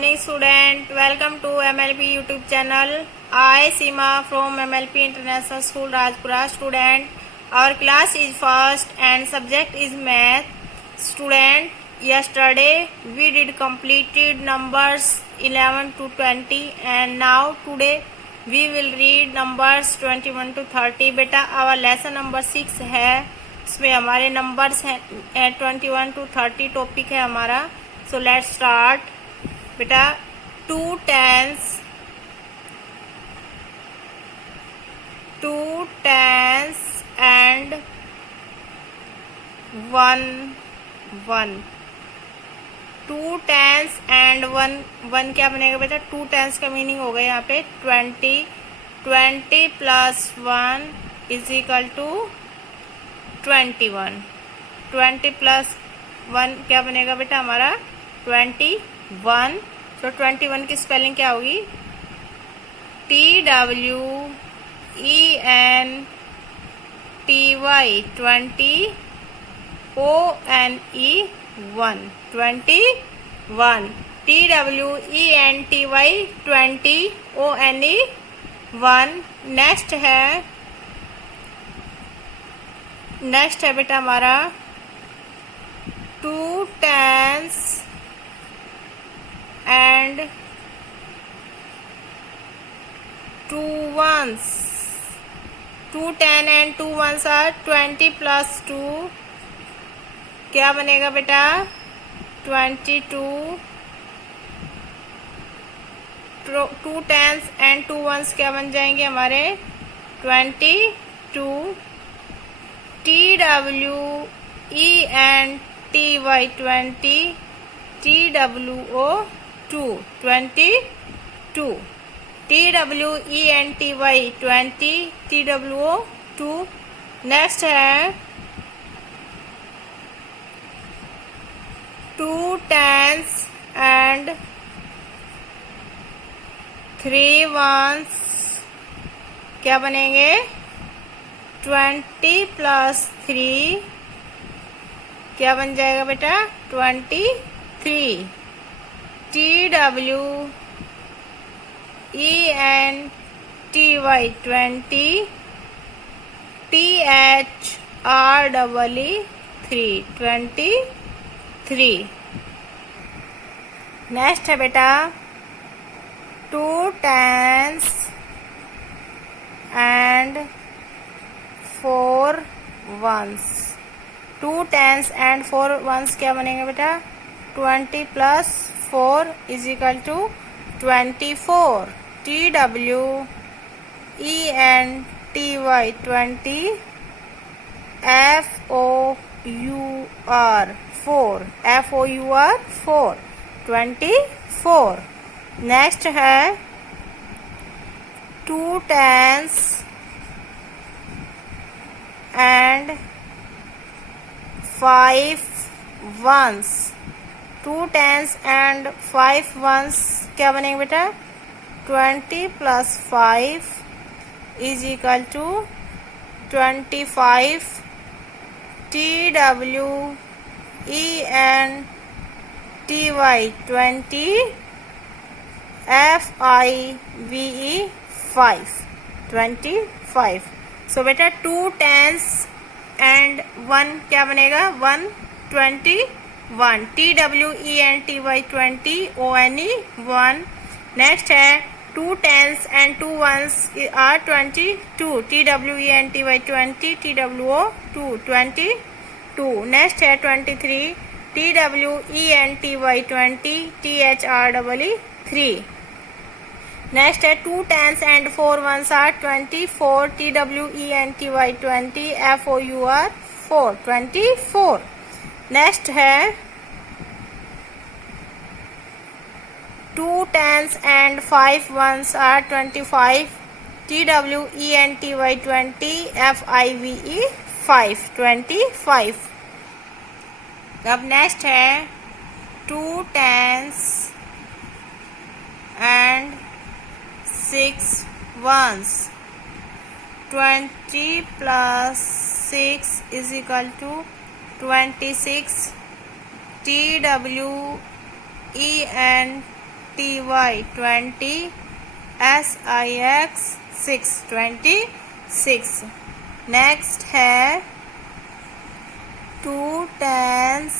morning student, welcome to MLP YouTube channel. I Seema from MLP International School Rajpura. Student, our class is first and subject is math. Student, yesterday we did completed numbers 11 to 20 and now today we will read numbers 21 to 30. बेटा our lesson number 6 है, इसमें हमारे numbers हैं 21 to 30 topic है हमारा. So let's start. बेटा 2 tens and 1 1. 2 tens and 1 क्या बनेगा बेटा? 2 tens का मीनिंग हो गया यहाँ पे 20 plus 1 is equal to 21. 20 plus 1 क्या बनेगा बेटा हमारा? 21. तो 21 की स्पेलिंग क्या होगी? TWENTY 20 ONE 21. TWENTY 20 ONE 1. Next है बेटा हमारा 2 tens and 2 ones. 2 10 and 2 ones are 20 plus 2 क्या बनेगा बेटा? 22. 2 tens and 2 ones क्या बन जाएंगे हमारे? 22. TWENTY 20 TWO 2 22. TWENTY 20 TWO 2. Next है 2 tens and 3 ones क्या बनेंगे? 20 प्लस 3 क्या बन जाएगा बेटा? 23. TWENTY 20 THREE 23. नेक्स्ट है बेटा 2 tens and 4 ones. 2 tens and 4 ones क्या बनेंगे बेटा? 20 plus 4 is equal to 24. TWENTY 20 FOUR 24. Next है 2 tens and 5 ones. 2 tens and 5 ones क्या बनेंगे बेटा? 20 plus 5 is equal to 25. TWENTY 20 FIVE 25. सो बेटा 2 tens and 1 क्या बनेगा? 121. TWENTY 20 ONE 1. नेक्स्ट है 2 tens and 2 ones are 22. TWENTY 20 TWO 22. Next है 23. TWENTY 20 THREE 3. Next है 2 tens and 4 ones are 24. TWENTY 20 FOUR 24. Next है 2 tens and 5 ones are 25. TWENTY 20 FIVE 25. अब next है 2 tens and 6 ones. 20 plus 6 is equal to 26. TWENTY TY 20, SIX 6 26। Next है 2 10s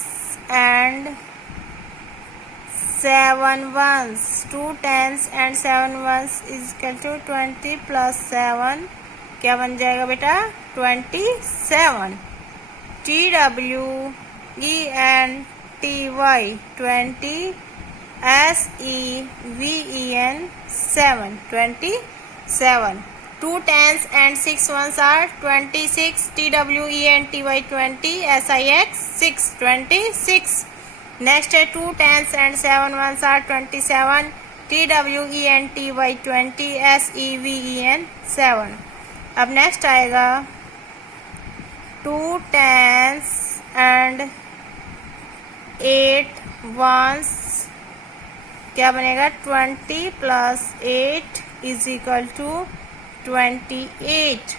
and 7 ones, 2 10s and 7 ones is equal to 20 plus 7 क्या बन जाएगा बेटा 27। TWENTY 20, SEVEN 7 27। 2 10s and 6 ones are 26, TWENTY 20, SIX 6 26। Next है 2 10s and 7 ones are 27, TWENTY 20, SEVEN 7। अब next आएगा 2 10s and 8 ones क्या बनेगा 20 plus 8 is equal to 28।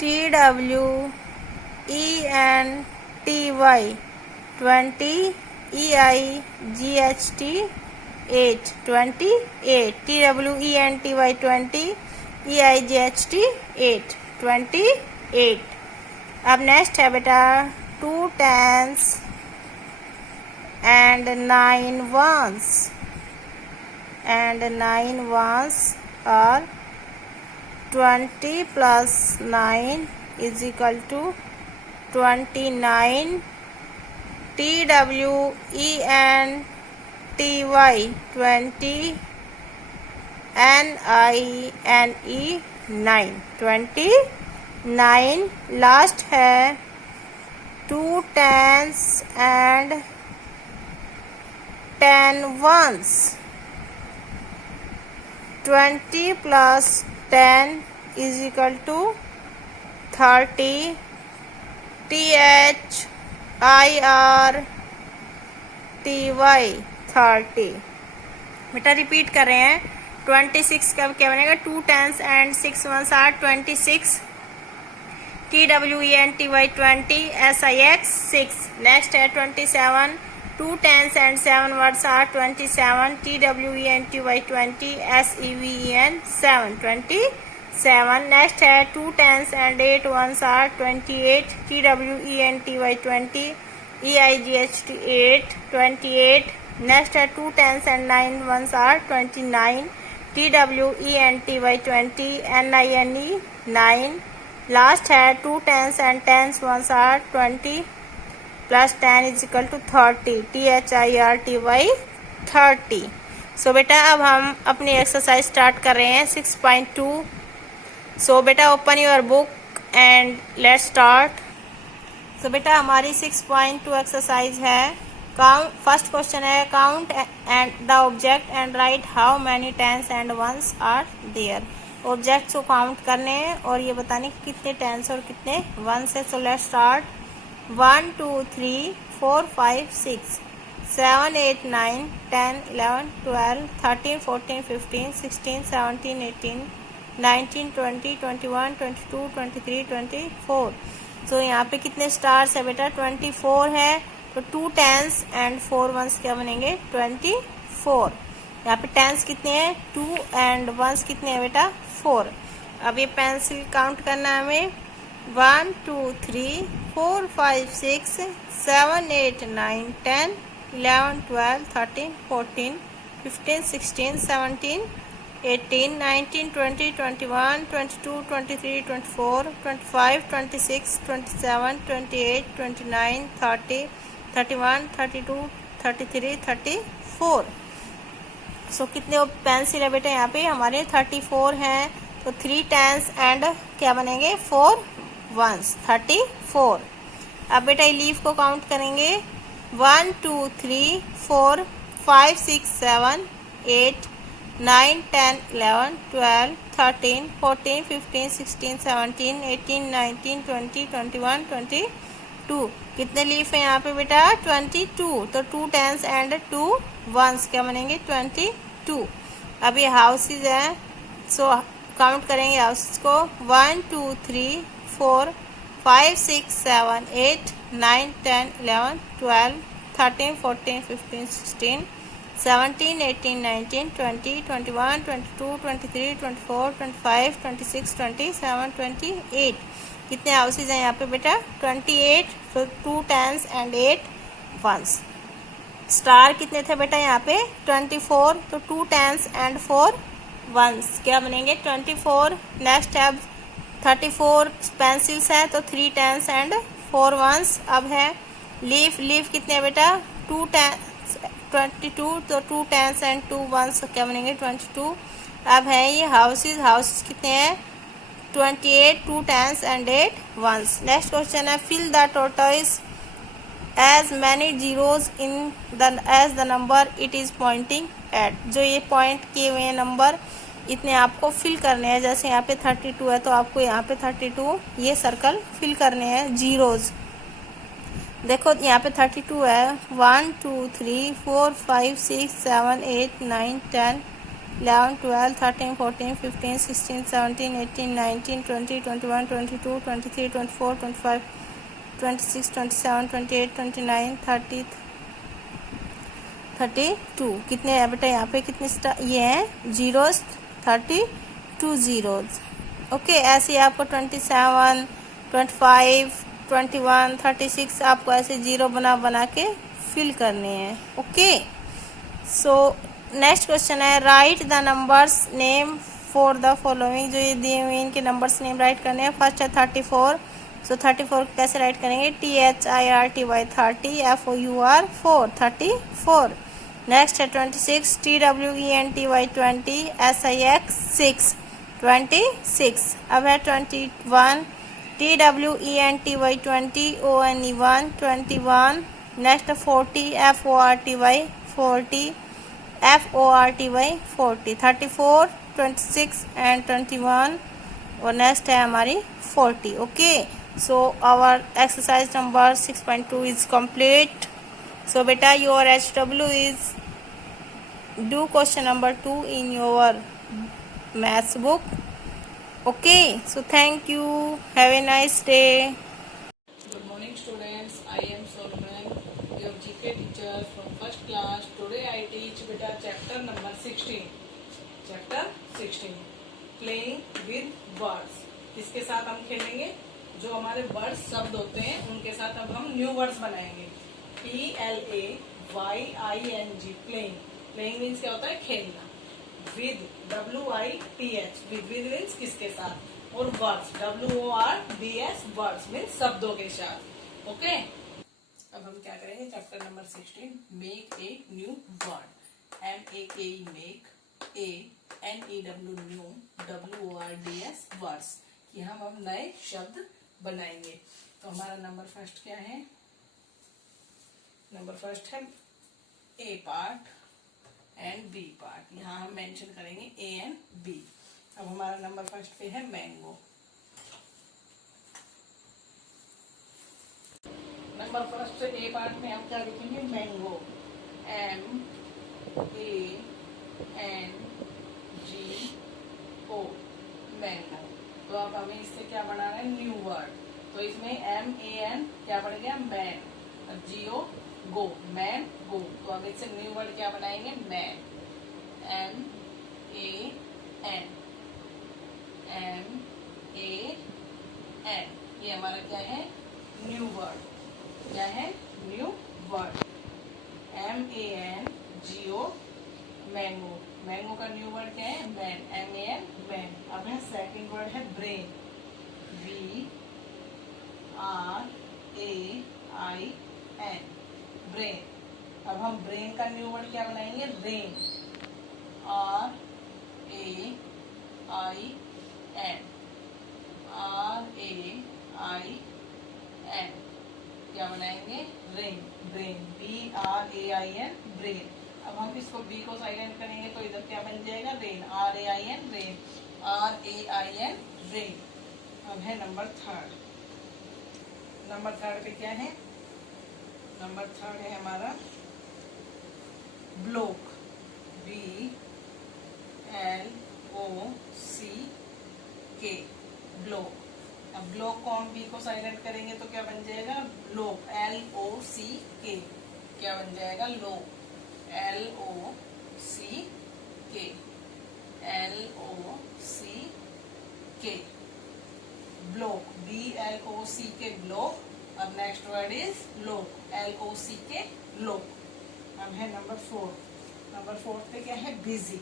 TWENTY 20, EIGHT 8 28। TWENTY 20, EIGHT 8 28। अब नेक्स्ट है बेटा 2 10s and 9 ones are 20 plus 9 is equal to 29। TWENTY 20, NINE 9 29। Last है 2 10s and 10 ones, 20 plus 10 is equal to 30। THIRTY 30। बेटा repeat कर रहे हैं 26 का क्या बनेगा 2 10s and 6 ones are 26, TWENTY 20, SIX 6। Next है 27, 2 10s and 7 words are 27, TWENTY 20, SEVEN 7 27। Next है 2 10s and 8 ones are 28, TWENTY 20, EIGHT 8 28। Next है 2 10s and 9 ones are 29, TWENTY 20, NINE 9। Last है 2 10s and 10 ones are 20 plus 10 is equal to 30, THIRTY 30। सो बेटा अब हम अपनी exercise start कर रहे हैं 6.2। सो बेटा open your book and let's start. So बेटा हमारी 6.2 एक्सरसाइज है। फर्स्ट क्वेश्चन है count and the object and write how many tens and ones are there. Objects को काउंट करने हैं और ये बताने कि कितने टेंस और कितने वंस है। So let's start. 1 2 3 4 5 6 7 8 9 10 11 12 13 14 15 16 17 18 19 20 21 22 23 24। तो यहाँ पे कितने स्टार्स है बेटा 24 है। तो 2 10s एंड 4 ones क्या बनेंगे 24। यहाँ पे टेंस कितने हैं 2 एंड वंस कितने हैं बेटा 4। अब ये पेंसिल काउंट करना है हमें 1 2 3 4 5 6 7 8 9 10 11 12 13 14 15 16 17 18 19 20 21 22 23 24 25 26 27 28 29 30 31 32 33 34। सो कितने पेंसिल है बेटा यहाँ पे हमारे 34 हैं। तो 3 10s एंड क्या बनेंगे 4 ones 34। अब बेटा लीफ को काउंट करेंगे 1 2 3 4 5 6 7 8 9 10 11 12 13 14 15 16 17 18 19 20 21 22। कितने लीफ है यहाँ पे बेटा 22। तो 2 10s एंड 2 ones क्या बनेंगे 22। अब ये हाउसेज है। सो काउंट करेंगे हाउसेज को 1 2 3 4 5 6 7 8 9 10 11 12 13 14 15 16 17, 18, 19, 20, 21, 22, 23, 24, 25, 26, 27, 28। कितने हाउसेज हैं यहाँ पे बेटा? 28, तो 2 10s एंड 8 1s। स्टार कितने थे बेटा यहाँ पे? 24, तो 2 10s एंड 4 1s, क्या बनेंगे? 24। नेक्स्ट है 34 पेंसिल्स हैं, तो 3 10s एंड 4 1s। अब है लीफ, लीफ कितने बेटा? 2 10s 22, तो 2 10s एंड 2 1s, क्या बनेंगे? 22। अब है ये हाउसेज, हाउसेज कितने हैं? 28, 2 10s and 8 1s। Next question है fill the totals as many zeros in the as the number it is pointing at। जो ये पॉइंट किए हुए नंबर इतने आपको फिल करने हैं। जैसे यहाँ पे 32 है, तो आपको यहाँ पे 32 ये सर्कल फिल करने हैं जीरोज। देखो यहाँ पे 32 है, 1 2 3 4 5 6 7 8 9 10 11 12 13 14 15 16 17 18 19 20 21 22 23 24 25 26 27 28 29 30 32। कितने हैं बेटा यहाँ पे? कितने ये हैं जीरोस? 32 जीरोज। ओके, ऐसे ही आपको 27 25 21 36 आपको ऐसे जीरो बना के फिल करने हैं। ओके, सो नेक्स्ट क्वेश्चन है right the numbers name for the following. जो ये दिए हुए इनके नंबर्स नेम राइट करने हैं। फर्स्ट है 34, सो 34 कैसे राइट करेंगे? THIRTY 30, FOUR 4 34। नेक्स्ट है 26, TWENTY 20, SIX 6 26। अब है 21, TWENTY 20, ONE 1 21। Next 40, FORTY 40, FORTY 40। 34 26 and 21, और नेक्स्ट है हमारी 40। Okay, so our exercise number 6.2 is complete. So beta your HW is do question number 2 in your maths book. Okay, so thank you, have a nice day. Good morning students, I am Solomon, your GK teacher from first class. Today I teach beta chapter number 16. Chapter 16 playing with words. इसके साथ हम खेलेंगे जो हमारे words शब्द होते हैं उनके साथ अब हम न्यू वर्ड्स बनाएंगे। PLAYING playing. प्लेइंग मीन्स क्या होता है? खेलना। विद WITH विद मीन्स किसके साथ, और वर्ड्स WORDS वर्ड्स मीन्स शब्दों के साथ। ओके, अब हम क्या करेंगे? Chapter number 16 make a new word. MAKE make, NEW new, WORDS words. कि हम नए शब्द बनाएंगे। तो हमारा नंबर फर्स्ट क्या है? नंबर फर्स्ट है A part and B part. यहाँ हम मेंशन करेंगे A एंड B। अब हमारा नंबर फर्स्ट पे है mango. Number first A part में हम क्या लिखेंगे? Mango, MANGO mango. तो अब हमें इससे क्या बनाना है? New word. तो इसमें MAN क्या पड़ गया? मैन। और GO गो, मैन गो। तो अब इससे न्यू वर्ड क्या बनाएंगे? मैन। MAN ये हमारा क्या है? New word. क्या है? New word. MANGO mango. Mango का न्यू वर्ड क्या है? मैन। MAN man. अब है सेकंड वर्ड है ब्रेन। BRAIN brain. अब हम ब्रेन का न्यू वर्ड क्या बनाएंगे? रेन। RAIN क्या बनाएंगे? रेन। ब्रेन। BRAIN brain. अब हम इसको B को साइलेंट करेंगे तो इधर क्या बन जाएगा? Rain. RAIN rain. RAIN rain. अब है नंबर थर्ड। नंबर थर्ड पे क्या है? नंबर थर्ड है हमारा ब्लॉक। BLOCK block. अब ब्लॉक को हम B को साइलेंट करेंगे तो क्या बन जाएगा? लोक। LOCK क्या बन जाएगा? लोक। LOCK, LOCK, block, BLOCK, block. अब नेक्स्ट वर्ड इज लोक, LOCK, लोक. अब है नंबर 4. नंबर 4 पे क्या है? Busy,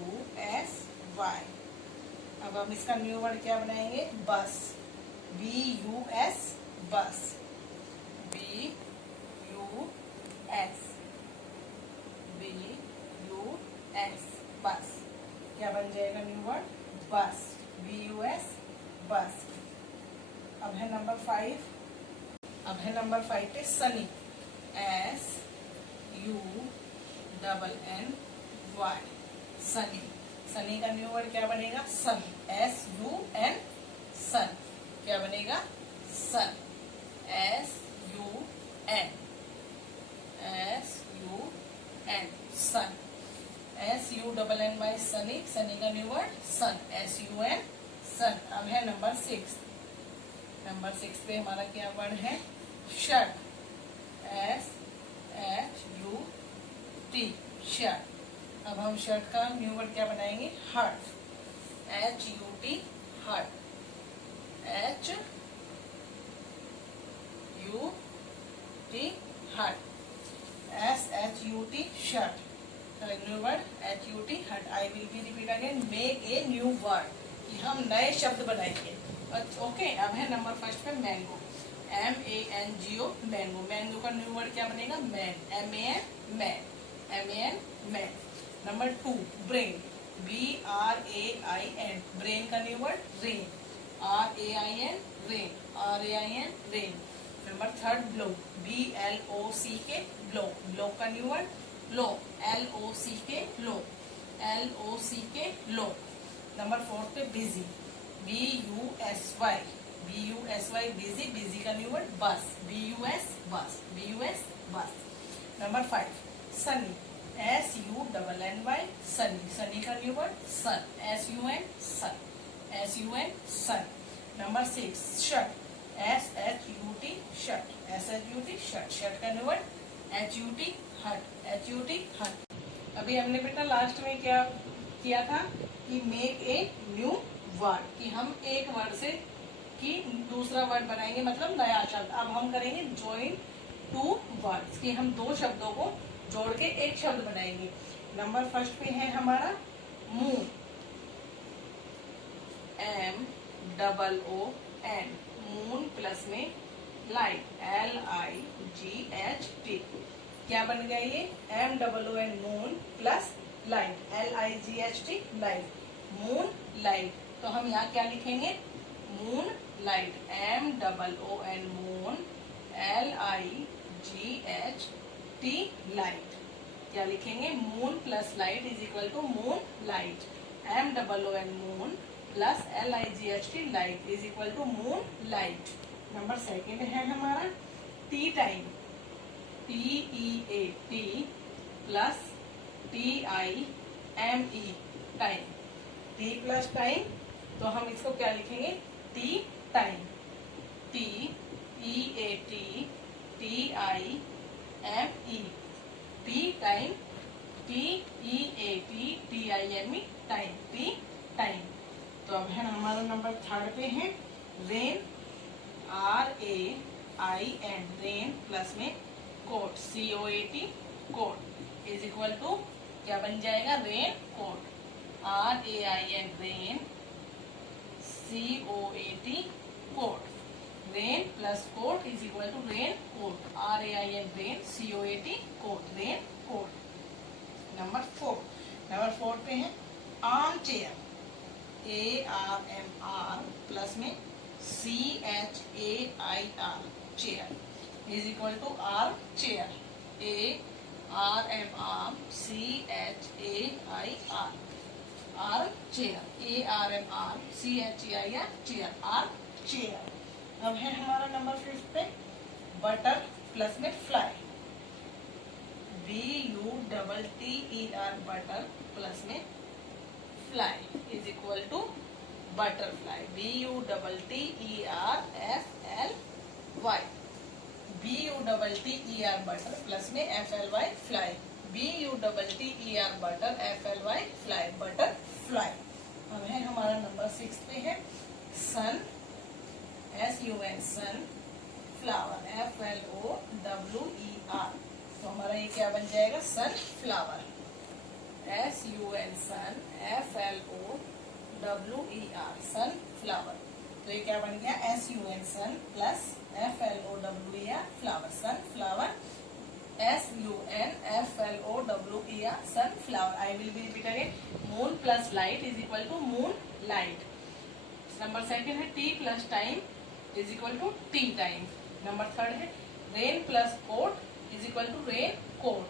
BUSY. अब हम इसका न्यू वर्ड क्या बनाएंगे? बस, BUS, बस, BUS, बस. क्या बन जाएगा न्यू वर्ड? बस, BUS, बस. अब है नंबर 5. अब है नंबर 5 पे सनी, SUNNY, सनी. सनी का न्यू वर्ड क्या बनेगा? सन, SUN, सन. क्या बनेगा? सन, SUN, सन, SUNNY, सनी. सनी का न्यू वर्ड सन, SUN, सन. अब है नंबर 6. नंबर 6 पे हमारा क्या वर्ड है? Shirt, SHUT, shirt. अब हम शर्ट का न्यू वर्ड क्या बनाएंगे? Hurt, HUT, hurt, HUT, hurt, SHUT, shirt. New word HUT, hurt. I will be repeat again. Make a new word, कि हम नए शब्द बनाएंगे. ओके. अब है नंबर 1 पे मैंगो, MANGO, मैंगो. मैंगो का न्यू वर्ड क्या बनेगा? Man, MAN, man, man. Number 2 brain, BRAIN, brain का new word rain, RAIN, rain. Number 3 block, BLOCK, block. Block का new word lock, LOCK, lock, lock. Number 4 पे busy, BUSY, busy. Busy का new word bus, BUS, bus. Number 5 sunny, SUNNY, sunny. Sunny का new word sun, SUN, sun. Number 6 shirt, SHUT, shirt, shirt का new word HUT, हट, अभी हमने बेटा last में क्या किया था कि मेक ए न्यू वर्ड, कि हम एक वर्ड से कि दूसरा वर्ड बनाएंगे, मतलब नया शब्द. अब हम करेंगे जॉइन 2 वर्ड्स, कि हम 2 शब्दों को जोड़ के एक शब्द बनाएंगे. नंबर 1 पे है हमारा मून, MOON, मून प्लस में लाइट, LIGHT. क्या बन गया ये? MOON, moon plus light, LIGHT, light, moon light. तो हम यहाँ क्या लिखेंगे? Moon light, MOON, moon, LIGHT, light. क्या लिखेंगे? Moon plus light is equal to moon light, MOON, moon plus LIGHT, light is equal to moon light. Number 2 है हमारा tea time, TEAT प्लस TIME, time. Tea plus time, तो हम इसको क्या लिखेंगे? Tea time, TEAT, TIME, tea time, TEAT, TIME, time, tea time. तो अब है हमारा नंबर 3 पे है रेन, RAIN, रेन प्लस में coat, COAT, coat is equal to क्या बन जाएगा? Rain coat, RAIN, rain, COAT, coat. Rain plus coat is equal to rain coat, RAIN, rain, COAT, coat, rain coat. Number 4 पे है arm chair, ARMR plus में CHAIR, chair is equal to arm chair, ARMR, CHAIR, arm chair, ARMR, CHAIR, chair, arm chair. अब है हमारा number 5 पे butter plus में fly, BUTTER, butter plus में fly is equal to butterfly, BUTTERFLY, Y, BUTTER butter plus में FLY fly, BUTTER butter FLY fly, butter fly. अब है हमारा नंबर 6 पे है sun, SUN sun, flower FLOWER, तो हमारा ये क्या बन जाएगा, sun flower, SUN sun FLOWER sun flower. तो ये क्या बन गया, SUN sun plus FLOWER flower, sun flower, SUN FLOWER sun flower. I will be repeat again, moon plus light is equal to moon light. Number second है tea plus time is equal to tea time. Number third है rain plus coat is equal to rain coat,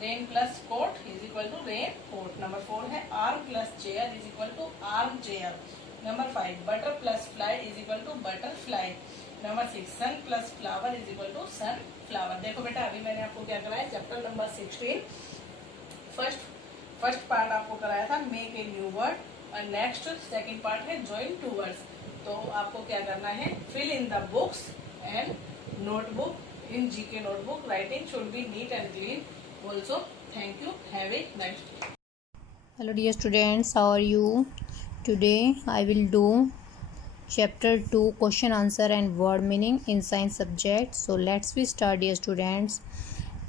rain plus coat is equal to rain coat. Number 4 है arm plus chair is equal to arm chair. Number 5 butter plus fly is equal to butter fly. Number 6 sun plus flower is equal to sun flower. देखो बेटा, अभी मैंने आपको क्या कराया, chapter number 16 first part आपको कराया था मेक ए न्यू वर्ड, और नेक्स्ट सेकंड पार्ट है ज्वाइन टू वर्ड्स। तो आपको क्या करना है, fill in the books and notebook in GK notebook. Writing should be neat and clean also. Thank you. Have a nice day. Hello dear students, how are you? Today I will do chapter 2 question answer and word meaning in science subject. So let's we start dear students.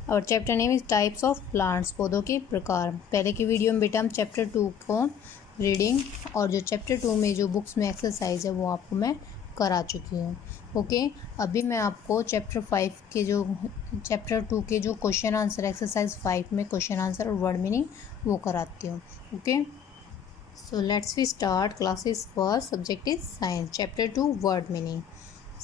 Our chapter name is types of plants, पौधों के प्रकार। पहले की video में बेटा हम chapter 2 को reading और जो चैप्टर 2 में जो बुक्स में एक्सरसाइज है वो आपको मैं करा चुकी हूँ। ओके, अभी मैं आपको चैप्टर 2 के जो क्वेश्चन आंसर एक्सरसाइज 5 में क्वेश्चन आंसर और वर्ड मीनिंग वो कराती हूँ। Okay, so let's we start classes first. Subject is science, chapter 2 word meaning.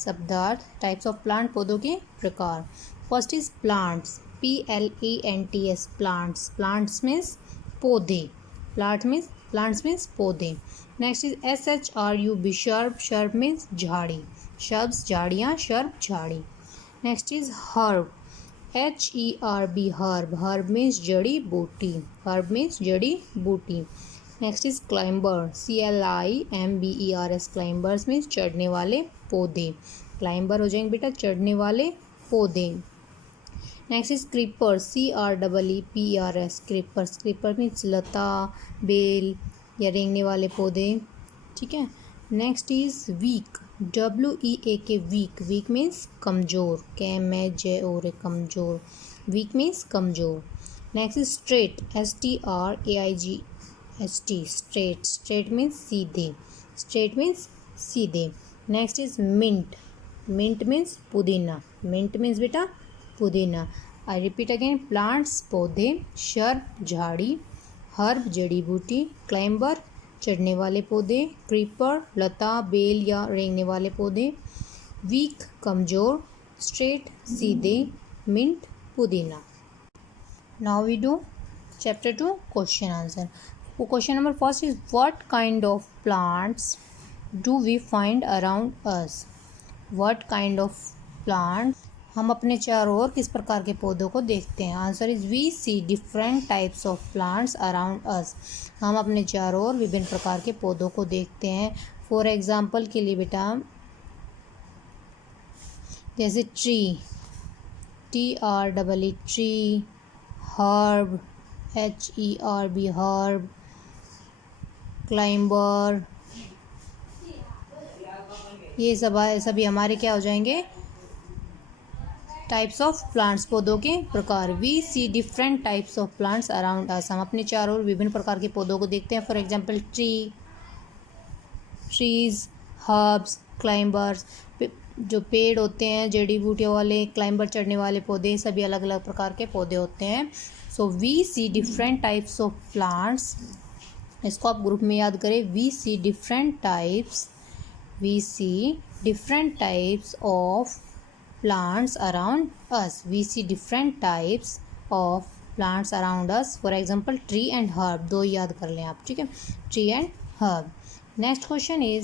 शब्दार्थ, टाइप्स ऑफ प्लांट, पौधों के प्रकार। First is plants, PLANTS, plants. Plants means पौधे, प्लांट्स मीन्स पौधे। Next is SHRUB, shrub, shrub means झाड़ी, शब्द झाड़ियाँ, shrub झाड़ी। Next is herb, HERB, herb, herb means जड़ी बूटी, हर्ब मीन्स जड़ी बूटी। Next is climber, CLIMBERS, climbers means चढ़ने वाले पौधे, क्लाइंबर हो जाएंगे बेटा चढ़ने वाले पौधे। Next is creeper, CREEPERS, creepers, creeper means लता, बेल या रेंगने वाले पौधे। ठीक है। Next is weak, WEAK, weak, weak means कमज़ोर, KMJOR, कमज़ोर, वीक मीन्स कमज़ोर। Next is straight, STRAIGHT, straight, straight means सीधे, स्ट्रेट मीन्स सीधे। Next is mint, mint means पुदीना, मिंट मीन्स बेटा पुदीना। आई रिपीट अगेन, प्लांट्स पौधे, शर्ब झाड़ी, हर्ब जड़ी बूटी, क्लाइंबर चढ़ने वाले पौधे, क्रीपर लता बेल या रेंगने वाले पौधे, वीक कमज़ोर, स्ट्रेट सीधे, मिंट पुदीना। Now we do chapter 2 question answer. Question number first is what kind of plants do we find around us. What kind of plant, हम अपने चारों ओर किस प्रकार के पौधों को देखते हैं। Answer is we see different types of plants around us, हम अपने चारों ओर विभिन्न प्रकार के पौधों को देखते हैं। फॉर एग्जांपल के लिए बेटा जैसे tree, TREE tree, herb, HERB herb, climber, ये सभी हमारे क्या हो जाएंगे, टाइप्स ऑफ प्लांट्स, पौधों के प्रकार। We see different types of plants around us, हम अपने चारों ओर विभिन्न प्रकार के पौधों को देखते हैं। For example trees, herbs, climbers, जो पेड़ होते हैं जड़ी बूटियों वाले, क्लाइंबर चढ़ने वाले पौधे, सभी अलग अलग प्रकार के पौधे होते हैं। So we see different types of plants, इसको आप ग्रुप में याद करें। We see different types of plants around us, we see different types of plants around us. For example tree and herb, दो याद कर लें आप, ठीक है, tree and herb. Next question is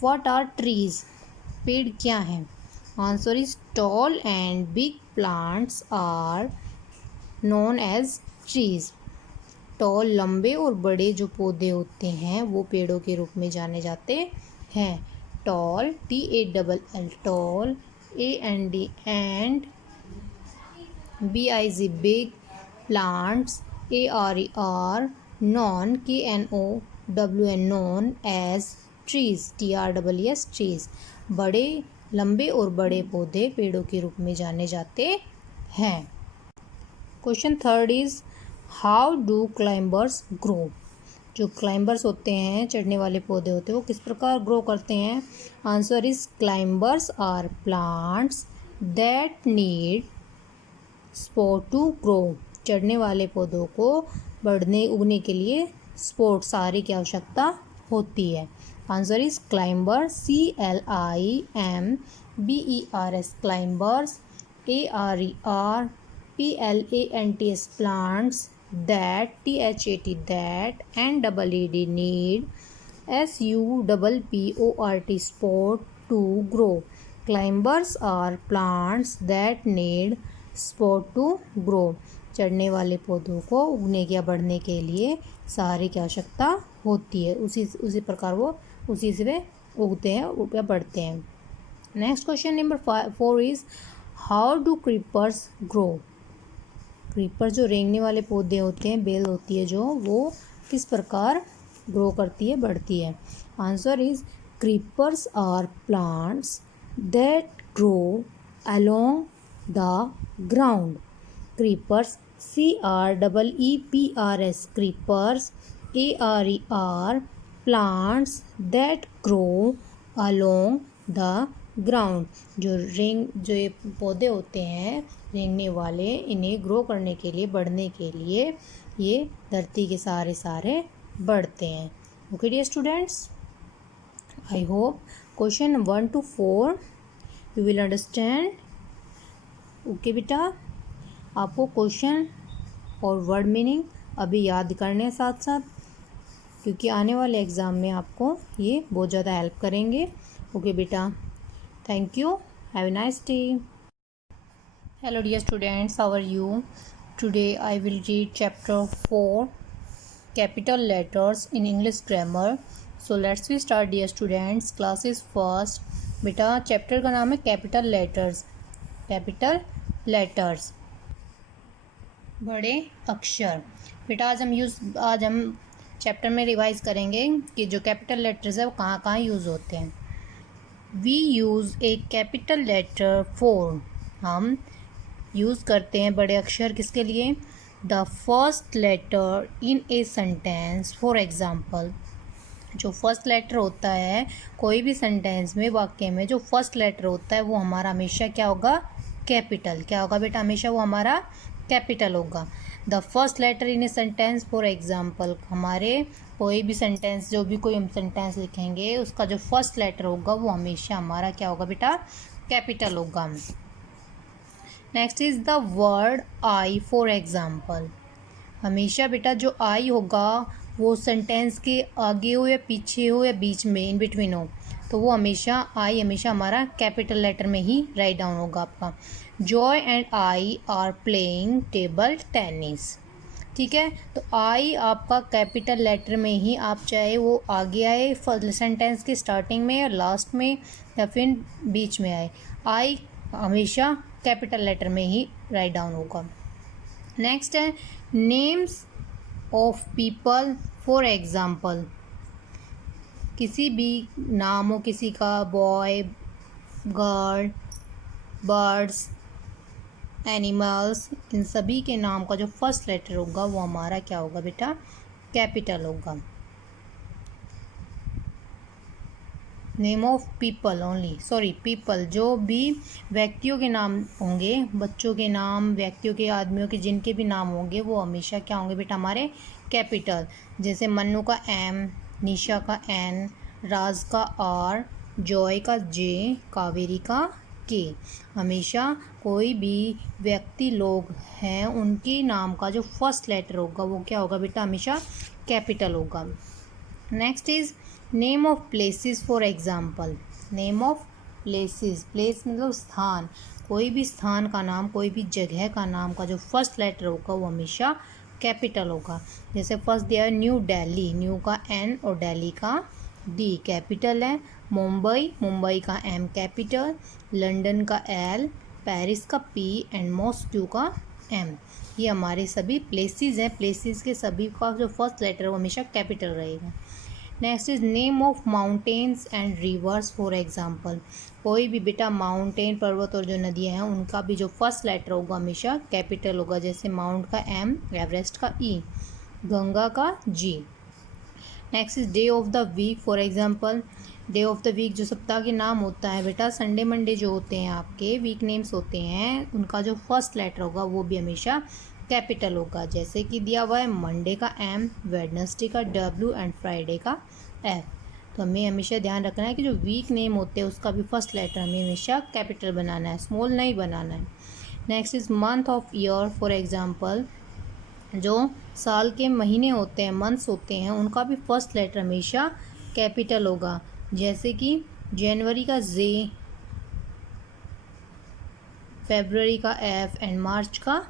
what are trees, पेड़ क्या हैं। Answer is tall and big plants are known as trees. tall, लंबे और बड़े जो पौधे होते हैं वो पेड़ों के रूप में जाने जाते हैं। tall, TALL, tall AND and BIG big, plants ARER, non KNOWN known as trees TREES trees, बड़े लंबे और बड़े पौधे पेड़ों के रूप में जाने जाते हैं। Question third is how do climbers grow. जो क्लाइंबर्स होते हैं, चढ़ने वाले पौधे होते हैं, वो किस प्रकार ग्रो करते हैं। Answer is climbers are plants that need support to grow. चढ़ने वाले पौधों को बढ़ने उगने के लिए स्पोर्ट सहारे की आवश्यकता होती है। Answer is climber CLIMBERS climbers, ARER PLANTS plants that THAT that and EED need SUPPORT sport to grow. Climbers are plants that need sport to grow. चढ़ने वाले पौधों को उगने या बढ़ने के लिए सहारे की आवश्यकता होती है। उसी प्रकार वो उसी से वे उगते हैं या बढ़ते हैं। Next question number 4 is how do creepers grow. Creeper जो रेंगने वाले पौधे होते हैं, बेल होती है जो, वो किस प्रकार ग्रो करती है, बढ़ती है। Answer is creepers are plants that grow along the ground. Creepers CREEPRS creepers, ARER plants that grow along the ground. जो ये पौधे होते हैं रेंगने वाले, इन्हें ग्रो करने के लिए, बढ़ने के लिए ये धरती के सहारे बढ़ते हैं। Okay dear students, I hope question 1 to 4 you will understand. Okay बेटा, आपको क्वेश्चन और वर्ड मीनिंग अभी याद करने साथ साथ, क्योंकि आने वाले एग्ज़ाम में आपको ये बहुत ज़्यादा हेल्प करेंगे। ओके बेटा, thank you, have a nice day. Hello dear students, how are you? Today I will read chapter 4 capital letters in English grammar. So let's we start dear students. Class is first. बेटा chapter का नाम है capital letters. Capital letters बड़े अक्षर। बेटा आज हम chapter में रिवाइज करेंगे कि जो कैपिटल लेटर्स है वो कहाँ कहाँ यूज़ होते हैं। We use a capital letter for, हम यूज़ करते हैं बड़े अक्षर किसके लिए। The first letter in a sentence. For example, जो फर्स्ट लेटर होता है कोई भी सेंटेंस में, वाक्य में जो फर्स्ट लेटर होता है वो हमारा हमेशा क्या होगा, कैपिटल। क्या होगा बेटा, हमेशा वो हमारा कैपिटल होगा। The first letter in a sentence, for example, हमारे कोई भी सेंटेंस, जो भी कोई हम सेंटेंस लिखेंगे उसका जो फर्स्ट लेटर होगा वो हमेशा हमारा क्या होगा बेटा, कैपिटल होगा। Next is the word I. For example, हमेशा बेटा जो आई होगा वो सेंटेंस के आगे हो या पीछे हो या बीच में, इन बिटवीन हो, तो वो हमेशा आई हमेशा हमारा कैपिटल लेटर में ही राइट डाउन होगा आपका। Joy and I R playing table tennis. ठीक है, तो आई आपका कैपिटल लेटर में ही, आप चाहे वो आगे आए सेंटेंस के स्टार्टिंग में या लास्ट में या फिर बीच में आए, आई हमेशा कैपिटल लेटर में ही राइट डाउन होगा। नेक्स्ट है names of people. For example, किसी भी नाम हो किसी का, बॉय, गर्ल, बर्ड्स, एनिमल्स, इन सभी के नाम का जो फर्स्ट लेटर होगा वो हमारा क्या होगा बेटा, कैपिटल होगा। Name of people only, people, जो भी व्यक्तियों के नाम होंगे, बच्चों के नाम, व्यक्तियों के, आदमियों के, जिनके भी नाम होंगे वो हमेशा क्या होंगे बेटा, हमारे कैपिटल। जैसे मन्नू का M, निशा का N, राज का R, जॉय का J, कावेरी का K। हमेशा कोई भी व्यक्ति लोग हैं उनके नाम का जो फर्स्ट लेटर होगा वो क्या होगा बेटा, हमेशा कैपिटल होगा। Next is name of places. For example, name of places, place मतलब स्थान, कोई भी स्थान का नाम, कोई भी जगह का नाम का जो फर्स्ट लेटर होगा वो हमेशा कैपिटल होगा। जैसे फर्स्ट दिया है न्यू दिल्ली, न्यू का N और दिल्ली का D कैपिटल है। मुंबई का M कैपिटल, लंदन का L, पेरिस का P एंड मॉस्को का M। ये हमारे सभी प्लेसेस हैं। प्लेसेस के सभी का जो फर्स्ट लेटर वो हमेशा कैपिटल रहेगा। Next is name of mountains and reverse for example. कोई भी बेटा माउंटेन पर्वत और जो नदियाँ हैं उनका भी जो फर्स्ट लेटर होगा हमेशा कैपिटल होगा। जैसे माउंट का M, एवरेस्ट का E, गंगा का G। Next is day of the week for example. Day of the week जो सप्ताह के नाम होता है बेटा, संडे मंडे जो होते हैं आपके वीक नेम्स होते हैं, उनका जो फर्स्ट लेटर होगा वो भी हमेशा कैपिटल होगा। जैसे कि दिया हुआ है मंडे का M, वेडनेसडे का W एंड फ्राइडे का F। तो हमें हमेशा ध्यान रखना है कि जो वीक नेम होते हैं उसका भी फर्स्ट लेटर हमें हमेशा कैपिटल बनाना है, स्मॉल नहीं बनाना है। Next is month of year for example. जो साल के महीने होते हैं, मंथ्स होते हैं, उनका भी फर्स्ट लेटर हमेशा कैपिटल होगा। जैसे कि जनवरी का J, फरवरी का F एंड मार्च का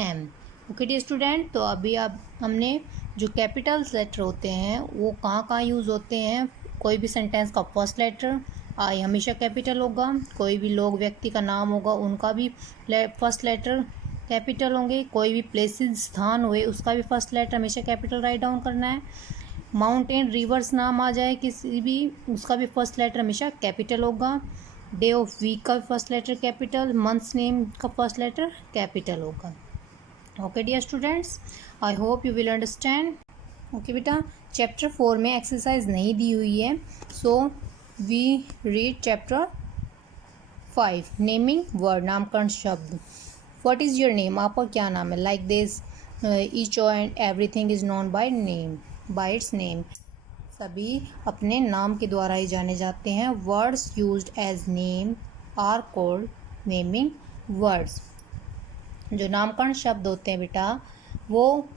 M। ओके डियर स्टूडेंट, तो अभी आप हमने जो कैपिटल लेटर होते हैं वो कहाँ कहाँ यूज़ होते हैं। कोई भी सेंटेंस का फर्स्ट लेटर आई हमेशा कैपिटल होगा। कोई भी लोग व्यक्ति का नाम होगा उनका भी फर्स्ट लेटर कैपिटल होंगे। कोई भी प्लेसेस स्थान हुए उसका भी फर्स्ट लेटर हमेशा कैपिटल राइट डाउन करना है। माउंटेन रिवर्स नाम आ जाए किसी भी, उसका भी फर्स्ट लेटर हमेशा कैपिटल होगा। डे ऑफ वीक का first letter capital, months name का फर्स्ट लेटर कैपिटल होगा। Okay dear students, I hope you will understand. Okay बेटा, चैप्टर 4 में एक्सरसाइज नहीं दी हुई है, so we read chapter 5, naming word, नामकरण शब्द। व्हाट इज़ योर नेम, आपका क्या नाम है। Like this each and everything is known by name, by its name. सभी अपने नाम के द्वारा ही जाने जाते हैं। Words used as name are called naming words. जो नामकरण शब्द होते हैं बेटा, वो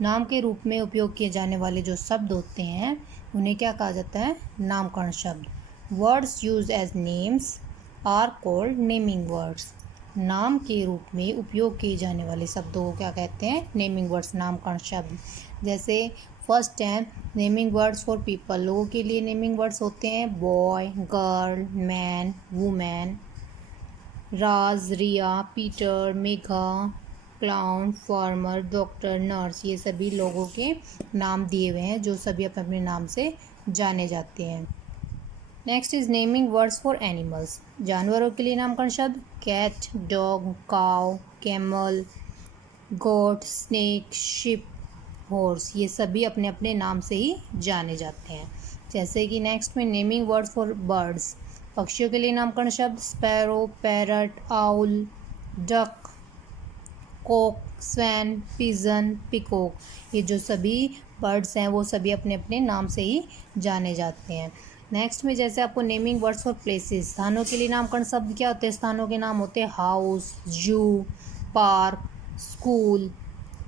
नाम के रूप में उपयोग किए जाने वाले जो शब्द होते हैं उन्हें क्या कहा जाता है, नामकरण शब्द। Words use as names are called naming words. नाम के रूप में उपयोग किए जाने वाले शब्दों को क्या कहते हैं, नेमिंग वर्ड्स, नामकरण शब्द। जैसे फर्स्ट है नेमिंग वर्ड्स फॉर पीपल, लोगों के लिए नेमिंग वर्ड्स होते हैं boy, girl, man, women. Raj, Riya, Peter, Megha, clown, farmer, doctor, nurse, ये सभी लोगों के नाम दिए हुए हैं जो सभी अपने अपने नाम से जाने जाते हैं। Next is naming words for animals, जानवरों के लिए नामकरण शब्द कैट, डॉग, काउ, कैमल, गोट, स्नेक, शिप, हॉर्स, ये सभी अपने अपने नाम से ही जाने जाते हैं। जैसे कि नेक्स्ट में नेमिंग वर्ड्स फॉर बर्ड्स, पक्षियों के लिए नामकरण शब्द sparrow, parrot, owl, duck, Coke, swan, pigeon, peacock, ये जो सभी बर्ड्स हैं वो सभी अपने अपने नाम से ही जाने जाते हैं। नेक्स्ट में जैसे आपको नेमिंग वर्ड्स फॉर प्लेसेस, स्थानों के लिए नामकरण शब्द क्या होते हैं, स्थानों के नाम होते हैं हाउस, जू, पार्क, स्कूल,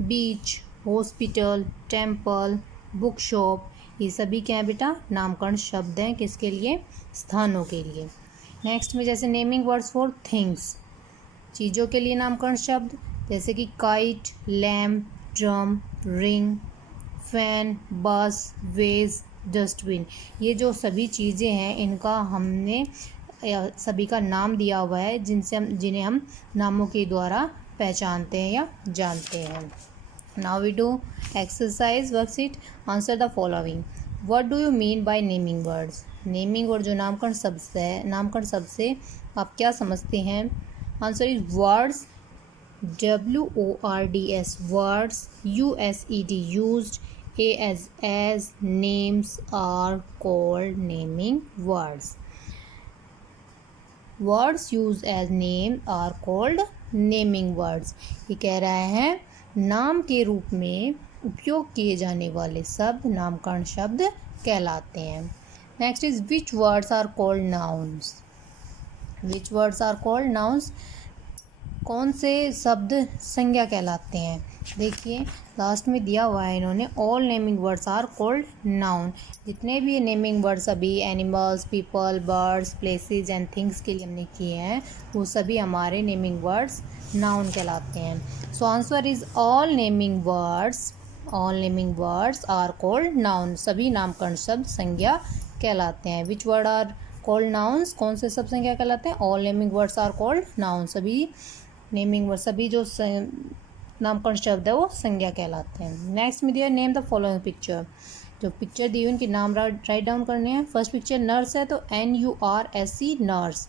बीच, हॉस्पिटल, टेम्पल, बुक शॉप, ये सभी क्या है बेटा, नामकरण शब्द हैं किसके लिए, स्थानों के लिए। नेक्स्ट में जैसे नेमिंग वर्ड्स फॉर थिंग्स, चीज़ों के लिए नामकरण शब्द जैसे कि kite, lamp, drum, ring, fan, बस, वेज, डस्टबिन, ये जो सभी चीज़ें हैं इनका हमने सभी का नाम दिया हुआ है जिन्हें हम नामों के द्वारा पहचानते हैं या जानते हैं। Now we do exercise worksheet, answer the following. What do you mean by naming words, naming word जो नामकरण शब्द है, नामकरण शब्द से आप क्या समझते हैं। Answer is words, WORDS, words, USED, used, as names are called naming words. Words used as name are called naming words. ये कह रहा है नाम के रूप में उपयोग किए जाने वाले शब्द नामकरण शब्द कहलाते हैं। Next is which words are called nouns, which words are called nouns, कौन से शब्द संज्ञा कहलाते हैं। देखिए लास्ट में दिया हुआ है इन्होंने, all naming words are called noun, जितने भी नेमिंग वर्ड्स अभी animals, people, birds, places and things के लिए हमने किए हैं वो सभी हमारे नेमिंग वर्ड्स नाउन कहलाते हैं। So answer is all naming words all naming words are called noun, सभी नामकरण शब्द संज्ञा कहलाते हैं। Which word are called nouns, कौन से शब्द संज्ञा कहलाते हैं? All naming words are called noun, सभी नेमिंग वर्ड, सभी जो नामकरण शब्द है वो संज्ञा कहलाते हैं। नेक्स्ट में दिया नेम द फॉलोइंग पिक्चर, जो पिक्चर दी हुई उनके नाम राइट डाउन करने हैं। फर्स्ट पिक्चर नर्स है तो NURSE nurse,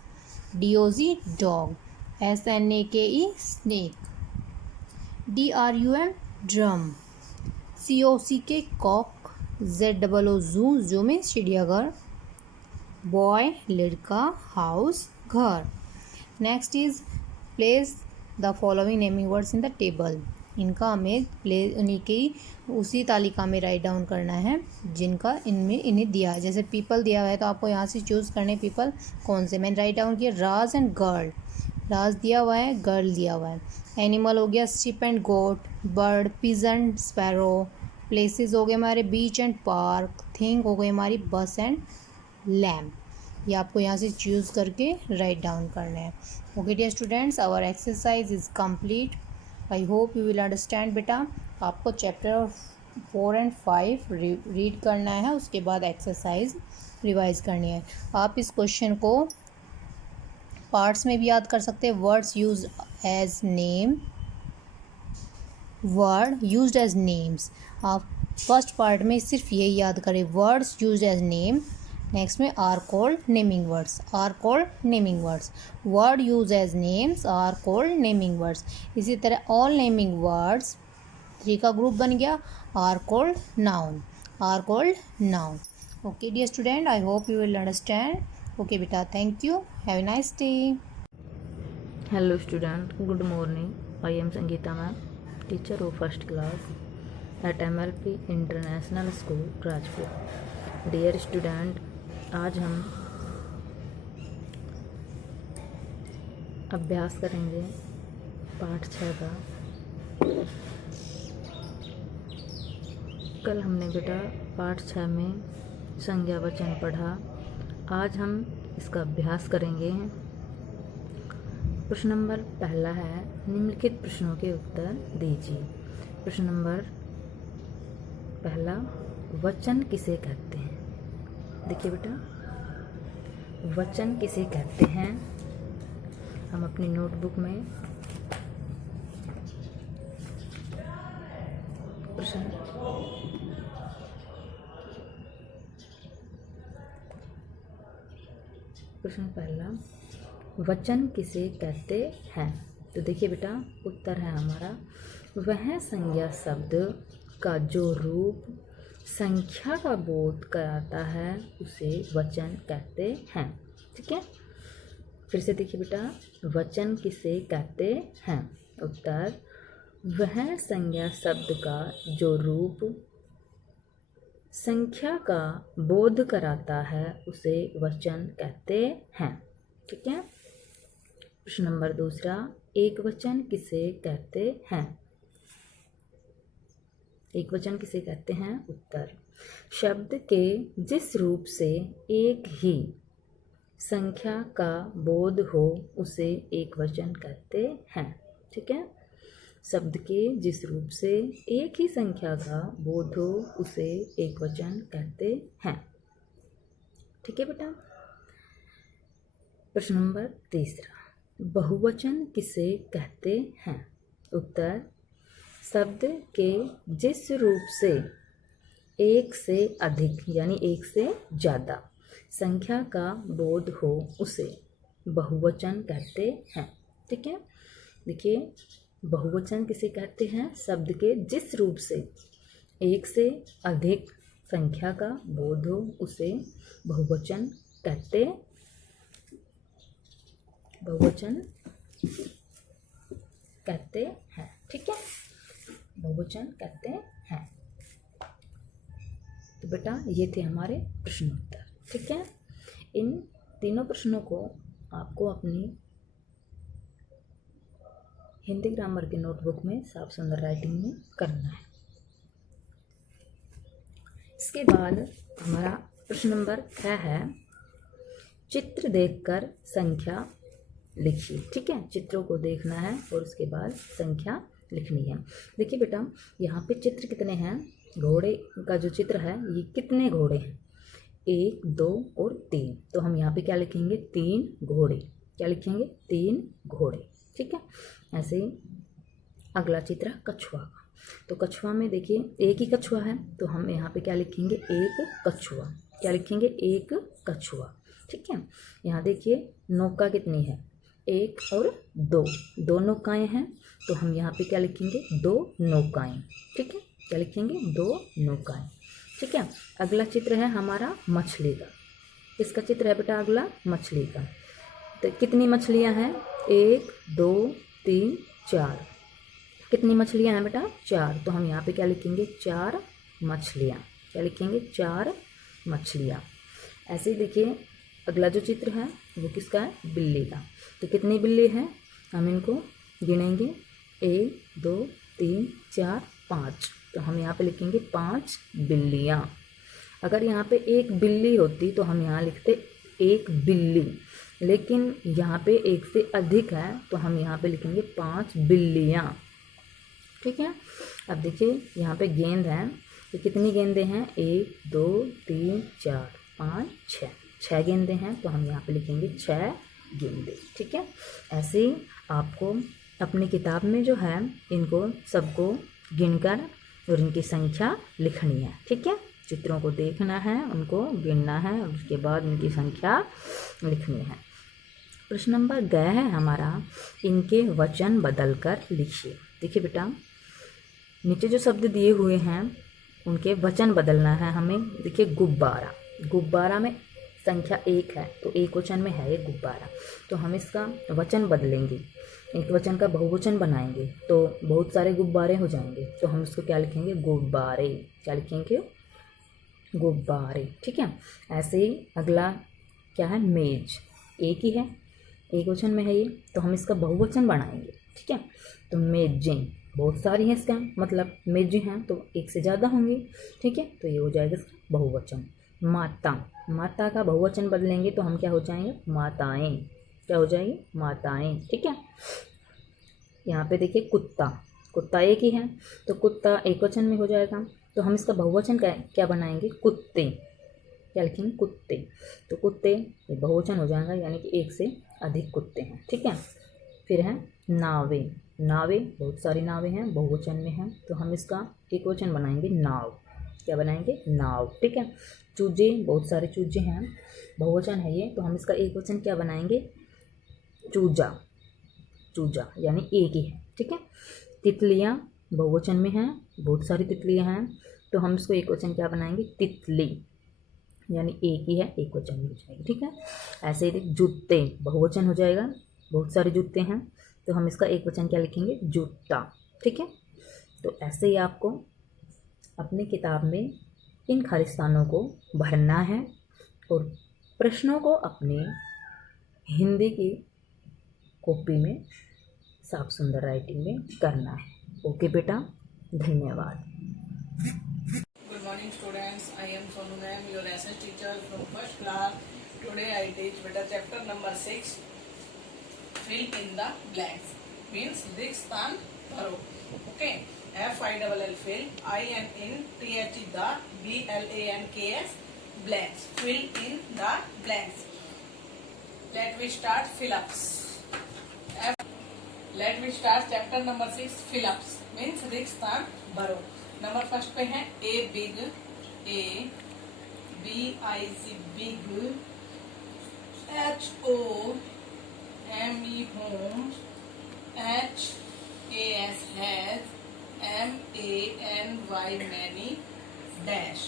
DOG dog, SNAKE snake, DRUM drum, COCK cock, ZOO zoo, zoo में चिड़ियाघर, बॉय लड़का, हाउस घर। Next is place the following naming words in the table, इनका हमें उन्हीं की उसी तालिका में राइट डाउन करना है जिनका इन्हें दिया है। जैसे पीपल दिया हुआ है तो आपको यहाँ से चूज़ करने पीपल कौन से, मैंने राइट डाउन किया राज एंड गर्ल, राज दिया हुआ है, गर्ल दिया हुआ है। एनिमल हो गया sheep and goat, bird pigeon sparrow, places हो गए हमारे बीच एंड पार्क, थिंग हो गई हमारी बस एंड लैम्प। ये आपको यहाँ से चूज़ करके राइट डाउन करना है। Okay dear students, our exercise is complete. I hope you will understand बेटा। आपको चैप्टर 4 and 5 रीड करना है, उसके बाद एक्सरसाइज रिवाइज करनी है। आप इस क्वेश्चन को पार्ट्स में भी याद कर सकते हैं। Words use as name, word used as names, आप फर्स्ट पार्ट में सिर्फ यही याद करें, words used as name. Next में are called naming words, are called naming words, word use as names are called naming words. इसी तरह all naming words 3 का ग्रुप बन गया, are called noun, are called noun. Okay dear student, I hope you will understand. Okay बेटा, thank you, have a nice day. Hello student, good morning. I am Sangeeta ma'am, teacher of first class at MLP International School, Rajpur. Dear student, आज हम अभ्यास करेंगे पाठ 6 का। कल हमने बेटा पाठ 6 में संज्ञावाचन पढ़ा, आज हम इसका अभ्यास करेंगे। प्रश्न नंबर पहला है, निम्नलिखित प्रश्नों के उत्तर दीजिए। प्रश्न नंबर पहला, वचन किसे कहते हैं? देखिए बेटा, वचन किसे कहते हैं? हम अपनी नोटबुक में प्रश्न पहला, वचन किसे कहते हैं? तो देखिए बेटा, उत्तर है हमारा, वह संज्ञा शब्द का जो रूप संख्या का बोध कराता है उसे वचन कहते हैं। ठीक है, फिर से देखिए बेटा, वचन किसे कहते हैं? उत्तर, वह संज्ञा शब्द का जो रूप संख्या का बोध कराता है उसे वचन कहते हैं। ठीक है, प्रश्न नंबर दूसरा, एक वचन किसे कहते हैं? एक वचन किसे कहते हैं? उत्तर, शब्द के जिस रूप से एक ही संख्या का बोध हो उसे एक वचन कहते हैं। ठीक है, शब्द के जिस रूप से एक ही संख्या का बोध हो उसे एक वचन कहते हैं। ठीक है बेटा, प्रश्न नंबर तीसरा, बहुवचन किसे कहते हैं? उत्तर, शब्द के जिस रूप से एक से अधिक यानी एक से ज़्यादा संख्या का बोध हो उसे बहुवचन कहते हैं। ठीक है, देखिए, बहुवचन किसे कहते हैं? शब्द के जिस रूप से एक से अधिक संख्या का बोध हो उसे बहुवचन कहते हैं। ठीक है, बहुवचन कहते हैं। तो बेटा, ये थे हमारे प्रश्न उत्तर। ठीक है, इन तीनों प्रश्नों को आपको अपनी हिंदी ग्रामर के नोटबुक में साफ सुंदर राइटिंग में करना है। इसके बाद हमारा प्रश्न नंबर 6 है, चित्र देखकर संख्या लिखिए। ठीक है, चित्रों को देखना है और उसके बाद संख्या लिखनी है। देखिए बेटा, यहाँ पे चित्र कितने हैं, घोड़े का जो चित्र है ये कितने घोड़े हैं, 1 2 और 3। तो हम यहाँ पे क्या लिखेंगे, 3 घोड़े। क्या लिखेंगे, 3 घोड़े। ठीक है। ऐसे ही अगला चित्र है कछुआ का। तो कछुआ में देखिए एक ही कछुआ है, तो हम यहाँ पे क्या लिखेंगे, एक कछुआ। क्या लिखेंगे, एक कछुआ। ठीक है। यहाँ देखिए नौका कितनी है, 1 और 2, 2 नौकाएं हैं, तो हम यहाँ पे क्या लिखेंगे, 2 नौकाएं। ठीक है। क्या लिखेंगे, 2 नौकाएं। ठीक है। अगला चित्र है हमारा मछली का। इसका चित्र है बेटा अगला मछली का। तो कितनी मछलियाँ हैं, 1 2 3 4। कितनी मछलियाँ हैं बेटा, 4। तो हम यहाँ पे क्या लिखेंगे, 4 मछलियाँ। क्या लिखेंगे, 4 मछलियाँ। ऐसे ही देखिए अगला जो चित्र है वो किसका है, बिल्ली का। तो कितनी बिल्ली हैं, हम इनको गिनेंगे, 1 2 3 4 5। तो हम यहाँ पे लिखेंगे 5 बिल्लियाँ। अगर यहाँ पे एक बिल्ली होती तो हम यहाँ लिखते एक बिल्ली, लेकिन यहाँ पे एक से अधिक है तो हम यहाँ पे लिखेंगे 5 बिल्लियाँ। ठीक है। अब देखिए यहाँ पे गेंद है, तो कितनी गेंदें हैं, 1 2 3 4 5 6। 6 गेंदें हैं, तो हम यहाँ पे लिखेंगे 6 गेंदें। ठीक है। ऐसे ही आपको अपनी किताब में जो है इनको सबको गिनकर और इनकी संख्या लिखनी है। ठीक है। चित्रों को देखना है, उनको गिनना है और उसके बाद उनकी संख्या लिखनी है। प्रश्न नंबर ग है हमारा, इनके वचन बदलकर लिखिए। देखिए बेटा, नीचे जो शब्द दिए हुए हैं उनके वचन बदलना है हमें। देखिए गुब्बारा, गुब्बारा में संख्या 1 है, तो एक वचन में है ये गुब्बारा, तो हम इसका वचन बदलेंगे, एक वचन का बहुवचन बनाएंगे तो बहुत सारे गुब्बारे हो जाएंगे। तो हम इसको क्या लिखेंगे, गुब्बारे। क्या लिखेंगे, गुब्बारे। ठीक है। ऐसे ही अगला क्या है, मेज। एक ही है, एक वचन में है ये, तो हम इसका बहुवचन बनाएंगे। ठीक है। तो मेजें बहुत सारी हैं, इसका मतलब मेजें हैं तो एक से ज़्यादा होंगी। ठीक है। तो ये हो जाएगा इसका बहुवचन। माता, माता का बहुवचन बदलेंगे तो हम क्या हो जाएंगे, माताएं। क्या हो जाएगी, माताएं। ठीक है। यहाँ पे देखिए कुत्ता, कुत्ता एक ही है तो कुत्ता एक वचन में हो जाएगा, तो हम इसका बहुवचन क्या बनाएंगे, कुत्ते। क्या लिखेंगे, कुत्ते। तो कुत्ते ये बहुवचन हो जाएगा, यानी कि एक से अधिक कुत्ते हैं। ठीक है। फिर है नावे, नावे बहुत सारी नावें हैं, बहुवचन में हैं, तो हम इसका एक वचन बनाएंगे, नाव। क्या बनाएंगे, नाव। ठीक है। चूजे, बहुत सारे चूजे हैं, बहुवचन है ये, तो हम इसका एक वचन क्या बनाएंगे, चूजा। चूजा यानी एक ही है। ठीक है। तितलियाँ बहुवचन में हैं, बहुत सारी तितलियाँ हैं, तो हम इसको एक वचन क्या बनाएंगे, तितली, यानी एक ही है, एक वचन में हो जाएगी। ठीक है। ऐसे ही जूते बहुवचन हो जाएगा, बहुत सारे जूते हैं, तो हम इसका एक वचन क्या लिखेंगे, जूता। ठीक है। तो ऐसे ही आपको अपनी किताब में इन खाली स्थानों को भरना है और प्रश्नों को अपने हिंदी की कॉपी में साफ सुंदर राइटिंग में करना है। ओके बेटा, धन्यवाद। Good morning students, I am Sonu ma'am, your essay teacher from first class. Today I teach beta chapter number 6, fill in the blanks, means रिक्त स्थान भरो। Okay, FILL fill, INN TH the BLANKS blanks, fill in the blanks. Let we start fill ups. Let me start chapter number 6, fill ups means रिक्त स्थान भरो। Number first पे है a big, A BIG big, HOME home, HAS has, MANY many, dash.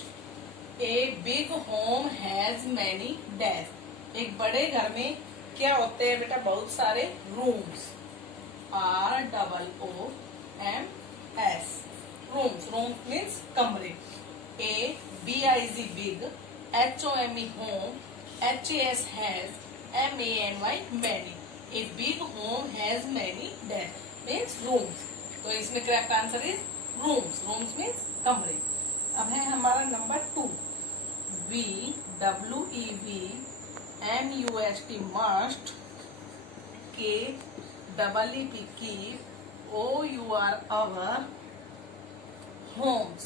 A big home has many dash. एक बड़े घर में क्या होते हैं बेटा, बहुत सारे rooms, ROOMS, rooms, rooms means कमरे। A BIG big, HOME home, HAS has, MANY many. A big home has many dash means rooms. तो इसमें correct answer is rooms, rooms means कमरे। अब है हमारा number 2, VWEV MUST, KEEP, our homes,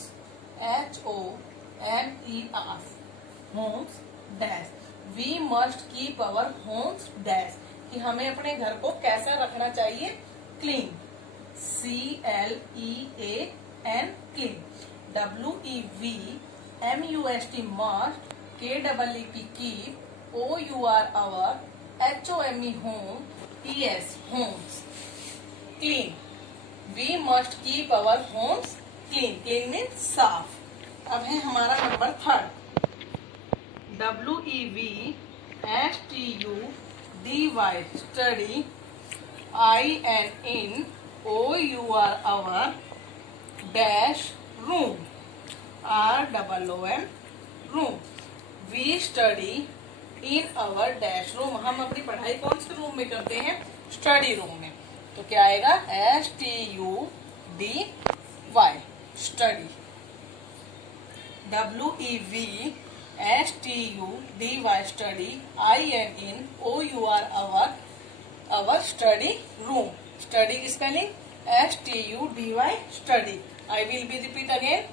HOMES, homes dash. We must keep our homes dash. कि हमें अपने घर को कैसा रखना चाहिए? Clean, CLEAN, clean. WEVMUST, must, KEEP, keep, OUR, our, HOME, home, ES, homes, clean. We must keep our homes clean. Clean means साफ. अब है हमारा number 3. WEVSTUDY, study, IN OUR, our, dash, room, ROOM, room. We study in our dash room. हम अपनी पढ़ाई कौन से room में करते हैं? स्टडी रूम में. तो क्या आएगा? STUDY, study. WEVSTUDY, study, IN OUR, our, study room. Study की spelling STUDY, study. I will be repeat again.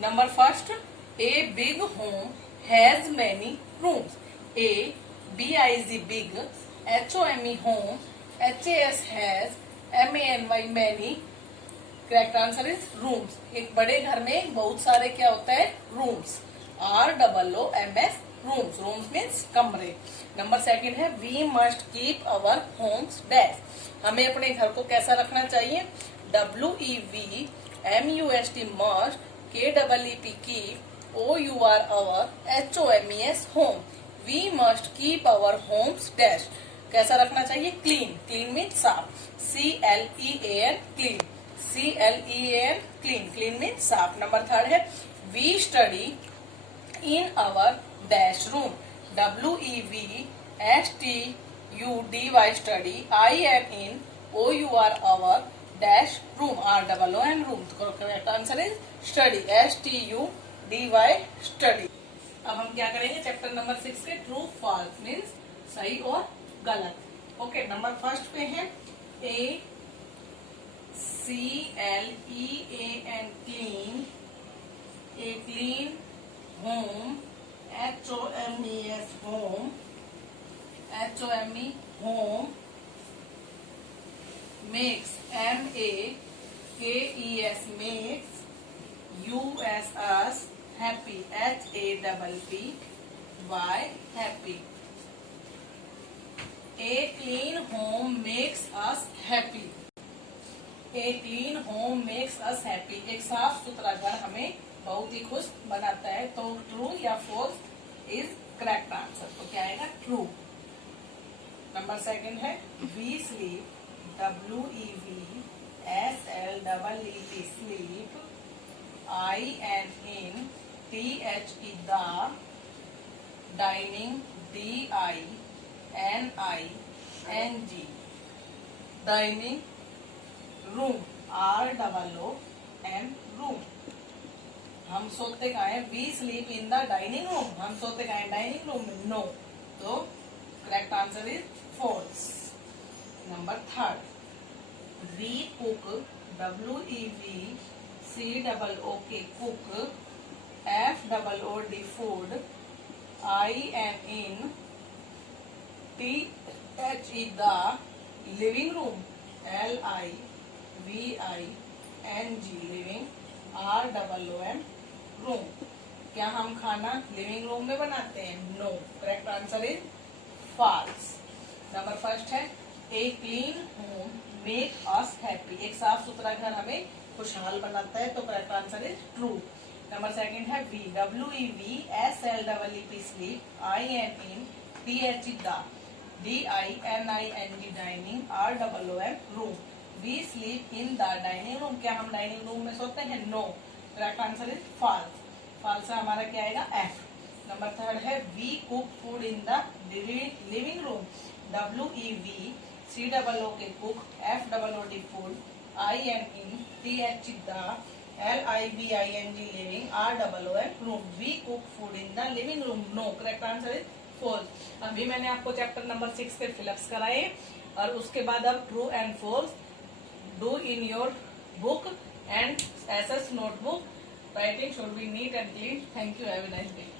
Number first, a big home has many rooms. A, BIG, big, HOME, home, HAS, has, MANY, many. Correct answer is rooms. एक बड़े घर में बहुत सारे क्या होता है? rooms. ROOMS, rooms. Rooms means कमरे. नंबर सेकंड है we must keep our homes dash. हमें अपने घर को कैसा रखना चाहिए? WEVMUST, must, KEEP, keep, OUR, our, HOMES, home. We must keep our homes dash. कैसा रखना चाहिए? क्लीन. क्लीन मीन साफ. CLEAN, clean. CLEAN, clean. Clean mean साफ. नंबर थर्ड है we study in our dash room. WEVSTUDY, study, IN OUR, our, dash room, ROOM, room. तो correct answer is study, STUDY, study. अब हम क्या करेंगे? Chapter number 6 के true false means सही और गलत. ओके, नंबर फर्स्ट पे है ACLEAN, clean. A clean home, HOMES, home, HOME, home, makes, MAKES, makes, US, happy, HAPPY, happy. A clean home makes us happy. A clean home makes us happy. एक साफ सुथरा घर हमें बहुत ही खुश बनाता है. तो ट्रू या फॉल्स इज करेक्ट आंसर. तो क्या आएगा? ट्रू. नंबर सेकंड है we sleep, WEVSLEEP, sleep, INTHE, the, dining, DINING, dining, room, ROOM, room. हम सोते कहाँ हैं? We sleep in the dining room. हम सोते कहाँ हैं? डाइनिंग रूम में. नो. तो correct answer is false. Number third we cook, WEVCOOK, cook, FOOD, food, INTHE, the, living room, LIVING, living, ROOM, room. क्या हम खाना लिविंग रूम में बनाते हैं? No. Correct answer is false. Number first है a clean home make us happy. एक साफ सुथरा घर हमें खुशहाल बनाता है. तो correct answer is true. Number second है we, WEVSLEEP, sleep, INTHE, the, DINING, dining, ROOM, room. We sleep in the dining room. क्या हम डाइनिंग रूम में सोते हैं? No. Correct answer is false. False हमारा क्या आएगा? एफ. नंबर थर्ड है we cook food in the living room, WEVCOOK, cook, FOOD, food, INTHE, the, LIVING, living, ROOM, room. We cook food in the living room. No. Correct answer is false. अभी मैंने आपको chapter number 6 के fill-ups कराए और उसके बाद अब true and false do in your book and SS notebook. Writing should be neat and clean. Thank you. Have a nice day.